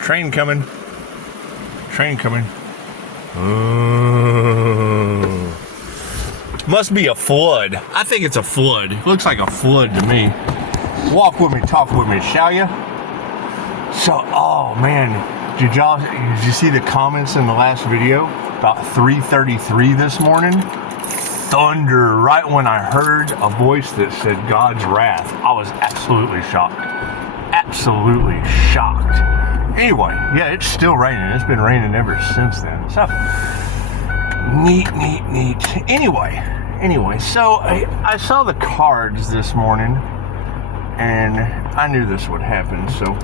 Train coming. Train coming. Oh. Must be a flood. I think it's a flood. It looks like a flood to me. Walk with me, talk with me, shall ya? So, oh man, did you see the comments in the last video? About 3:33 this morning? Thunder, right when I heard a voice that said God's wrath. I was absolutely shocked. Absolutely shocked. Anyway, yeah, it's still raining. It's been raining ever since then. So, neat. Anyway, so I saw the cards this morning, and I knew this would happen. So,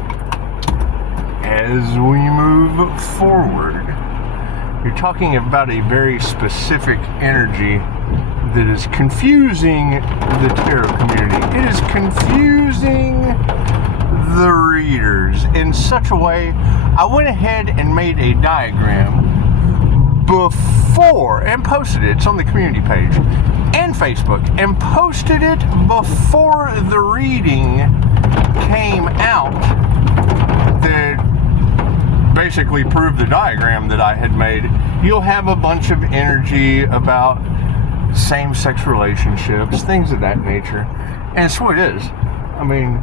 as we move forward, you're talking about a very specific energy that is confusing the tarot community. It is confusing the readers in such a way. I went ahead and made a diagram before and posted it. It's on the community page and Facebook, and posted it before the reading came out that basically proved the diagram that I had made. You'll have a bunch of energy about same-sex relationships, things of that nature. And it's what it is. I mean,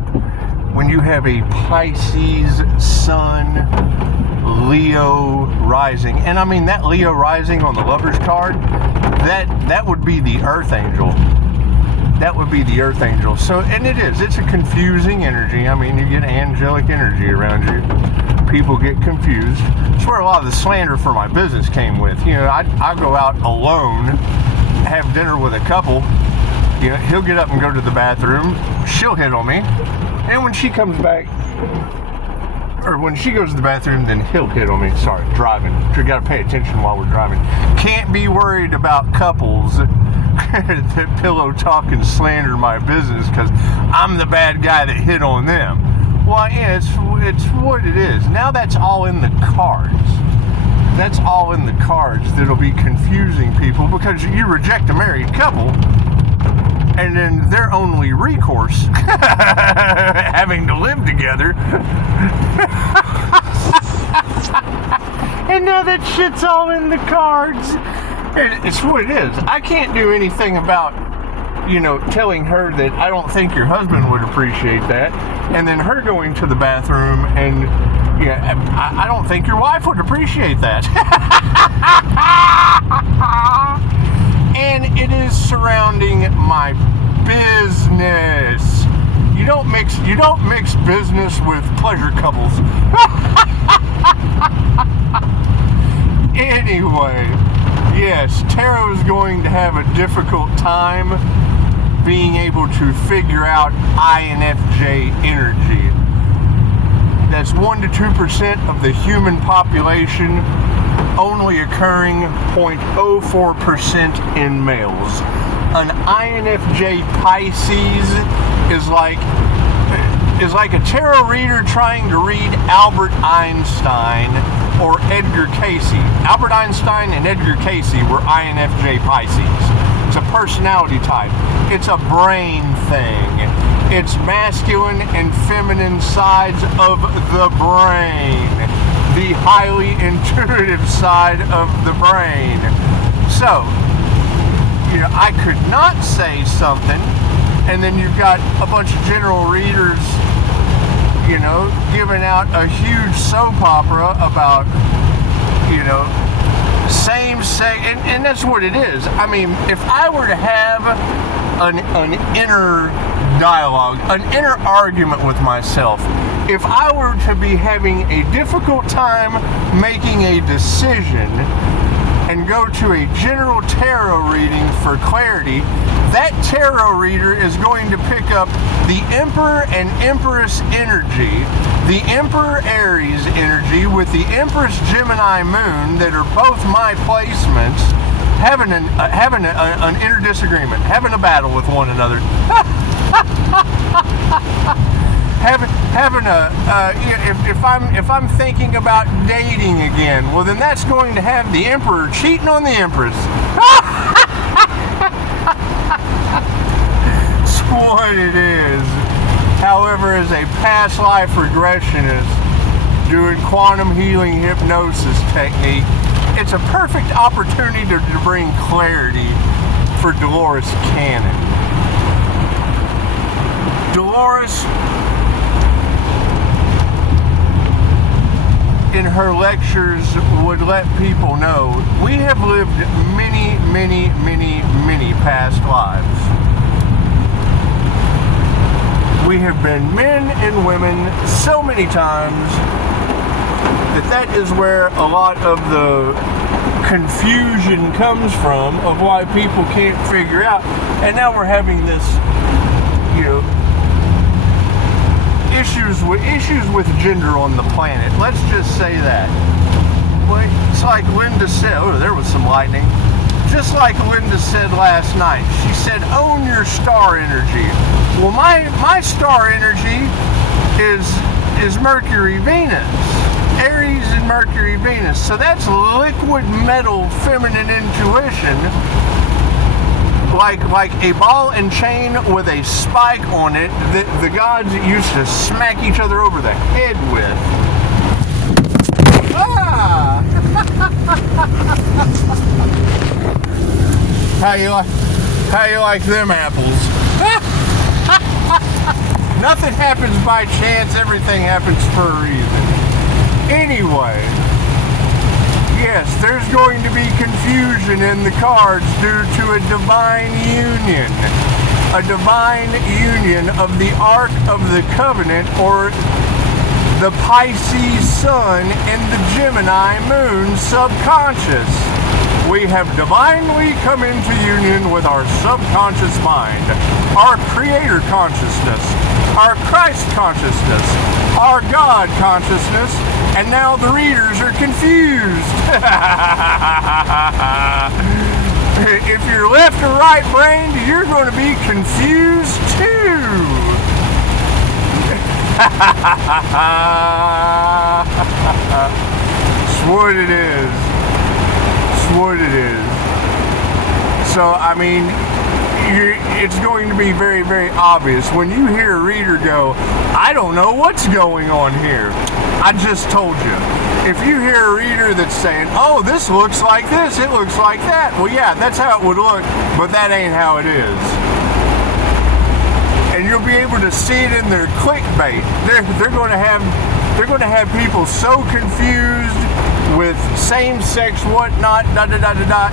when you have a Pisces Sun, Leo rising, and I mean that Leo rising on the Lover's card, that would be the Earth Angel. That would be the Earth Angel. So, and it's a confusing energy. I mean, you get angelic energy around you. People get confused. That's where a lot of the slander for my business came with. You know, I go out alone, have dinner with a couple. You know, he'll get up and go to the bathroom. She'll hit on me. And when she comes back, or when she goes to the bathroom, then he'll hit on me. Sorry, driving. You got to pay attention while we're driving. Can't be worried about couples that pillow talk and slander my business because I'm the bad guy that hit on them. Well, yeah, it's what it is. Now that's all in the cards. That's all in the cards that'll be confusing people because you reject a married couple and then their only recourse, having to live together. And now that shit's all in the cards. It's what it is. I can't do anything about, you know, telling her that I don't think your husband would appreciate that, and then her going to the bathroom and, yeah, I don't think your wife would appreciate that. And it is surrounding my business. You don't mix business with pleasure couples. Anyway, yes, tarot is going to have a difficult time being able to figure out INFJ energy. That's 1 to 2% of the human population, only occurring 0.04% in males. An INFJ Pisces is like a tarot reader trying to read Albert Einstein or Edgar Casey. Albert Einstein and Edgar Casey were INFJ Pisces. It's a personality type. It's a brain thing. It's masculine and feminine sides of the brain. The highly intuitive side of the brain. So, you know, I could not say something, and then you've got a bunch of general readers, you know, giving out a huge soap opera about, you know, same sex, and that's what it is. I mean, if I were to have an inner dialogue, an inner argument with myself, if I were to be having a difficult time making a decision and go to a general tarot reading for clarity, that tarot reader is going to pick up the Emperor and Empress energy, the Emperor Aries energy with the Empress Gemini moon that are both my placements, having an inner disagreement, having a battle with one another. If I'm thinking about dating again, well then that's going to have the Emperor cheating on the Empress. It's what it is. However, as a past life regressionist, doing quantum healing hypnosis technique. It's a perfect opportunity to bring clarity for Dolores Cannon. Dolores, in her lectures, would let people know we have lived many, many, many, many past lives. We have been men and women so many times that is where a lot of the confusion comes from of why people can't figure out. And now we're having this, issues with gender on the planet. Let's just say that. Well, it's like Linda said. Oh, there was some lightning. Just like Linda said last night. She said, own your star energy. Well, my star energy is Mercury, Venus. Aries and Mercury, Venus. So that's liquid metal feminine intuition. Like a ball and chain with a spike on it that the gods used to smack each other over the head with. Ah! How you like them apples? Nothing happens by chance, everything happens for a reason. Anyway, yes, there's going to be confusion in the cards due to a divine union. A divine union of the Ark of the Covenant, or the Pisces Sun and the Gemini Moon subconscious. We have divinely come into union with our subconscious mind, our Creator consciousness, our Christ consciousness, our God consciousness, and now the readers are confused. If you're left or right-brained, you're going to be confused too. It's what it is. It's what it is. So, I mean, it's going to be very, very obvious. When you hear a reader go, I don't know what's going on here. I just told you. If you hear a reader that's saying, oh, this looks like this, it looks like that. Well, yeah, that's how it would look, but that ain't how it is. And you'll be able to see it in their clickbait. They're going to have people so confused with same-sex whatnot,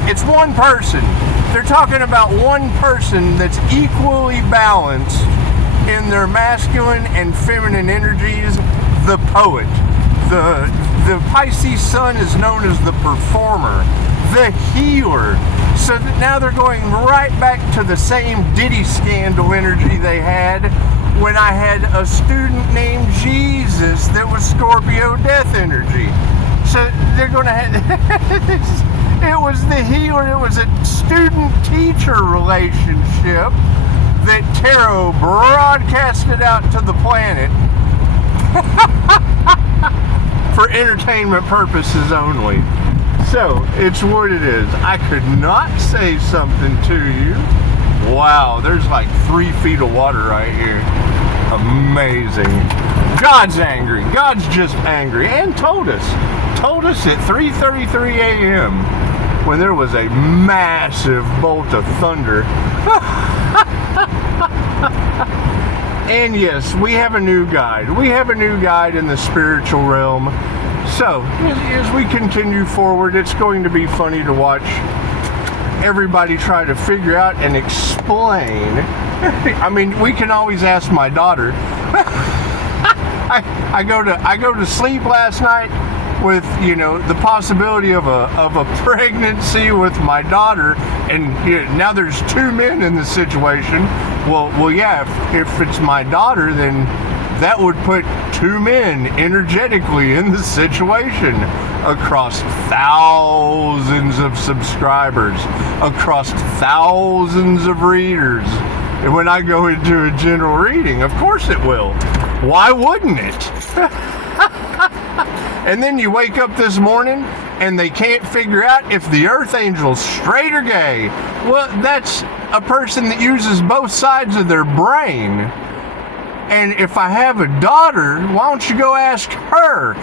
It's one person. They're talking about one person that's equally balanced in their masculine and feminine energies, the poet. The Pisces Sun is known as the performer, the healer. So that now they're going right back to the same Diddy scandal energy they had when I had a student named Jesus that was Scorpio death energy. So they're going to have... It was the healer, it was a student-teacher relationship that tarot broadcasted out to the planet for entertainment purposes only. So, it's what it is. I could not say something to you. Wow, there's like 3 feet of water right here. Amazing. God's angry. God's just angry. And told us at 3:33 a.m. when there was a massive bolt of thunder. And yes, we have a new guide. We have a new guide in the spiritual realm. So, as we continue forward, it's going to be funny to watch everybody try to figure out and explain. I mean, we can always ask my daughter. I go to sleep last night with, the possibility of a pregnancy with my daughter, and now there's 2 men in the situation. Well, yeah, if it's my daughter, then that would put 2 men energetically in the situation across thousands of subscribers, across thousands of readers. And when I go into a general reading, of course it will. Why wouldn't it? And then you wake up this morning and they can't figure out if the earth angel's straight or gay. Well, that's a person that uses both sides of their brain. And if I have a daughter, why don't you go ask her?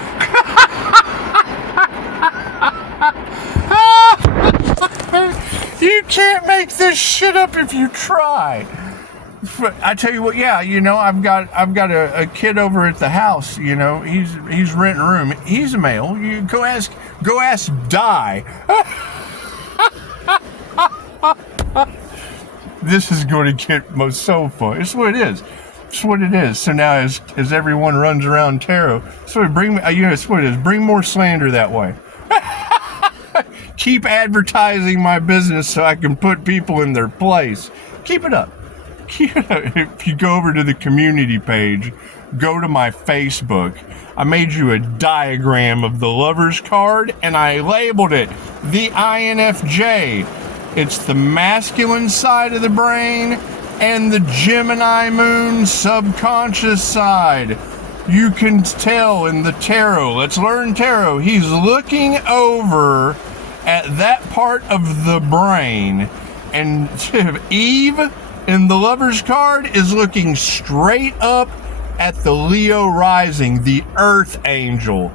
You can't make this shit up if you try. I tell you what, yeah, you know, I've got a kid over at the house. You know, he's renting a room. He's a male. You go ask Di. This is going to get so fun. It's what it is. It's what it is. So now, as everyone runs around tarot, so it's what it is. Bring more slander that way. Keep advertising my business so I can put people in their place. Keep it up. If you go over to the community page, go to my Facebook. I made you a diagram of the Lover's card, and I labeled it the INFJ. It's the masculine side of the brain and the Gemini moon subconscious side. You can tell in the tarot. Let's learn tarot. He's looking over at that part of the brain, and Eve in the Lover's card is looking straight up at the Leo rising, the Earth angel.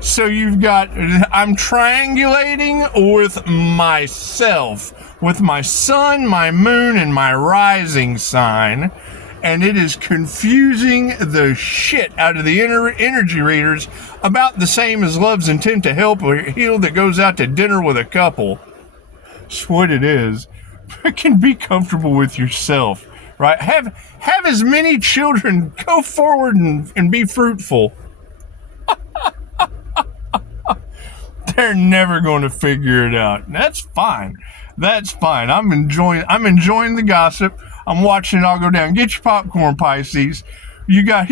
So you've got, I'm triangulating with myself, with my sun, my moon, and my rising sign, and it is confusing the shit out of the energy readers, about the same as love's intent to help or heal that goes out to dinner with a couple. That's what it is. But can be comfortable with yourself, right? Have as many children, go forward and be fruitful. They're never going to figure it out. That's fine. That's fine. I'm enjoying the gossip. I'm watching it all go down. Get your popcorn, Pisces. You got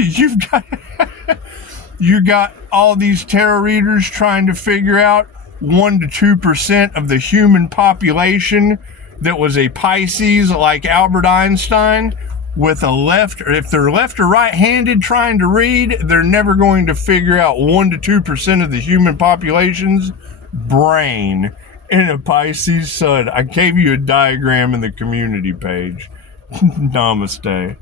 all these tarot readers trying to figure out 1 to 2% of the human population that was a Pisces, like Albert Einstein, with a left, or if they're left or right-handed trying to read, they're never going to figure out 1 to 2% of the human population's brain in a Pisces sun. I gave you a diagram in the community page. Namaste.